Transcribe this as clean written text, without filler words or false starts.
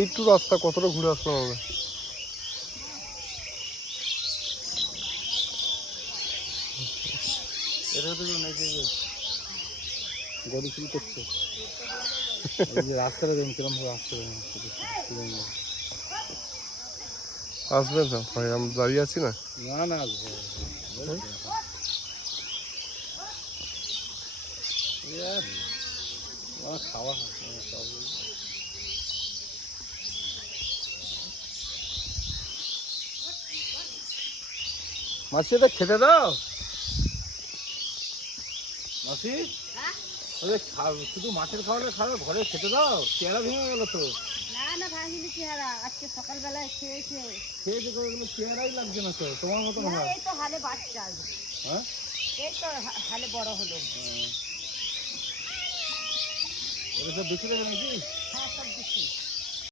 এইটু রাস্তা কতটা ঘুরে আসলাম আমরা। এটা তো গরু চুরি করছে। এই যে রাস্তাটা দেখুন কিরম ভাবে আসতে আসবেন না ভাই, আমরা দাঁড়িয়ে আছি না। না না খাওয়া মাসি এটা খেতে দাও মাসি। শুধু মাছের খাওয়ালে খাবে, ঘরে খেতে দাও। চেহারা ভেঙে গেল তো। না না ভাঙিনি চেহারা, আজকে সকালবেলায় খেয়েছে। খেয়েছে করে গেলে চেহারাই লাগছে না তো তোমার মতন হয়। এই তো হালে বাচ্চা, হ্যাঁ এই তো হালে বড় হলো। এটা সব বেশি দেবে নাকি? হ্যাঁ সব বেশি।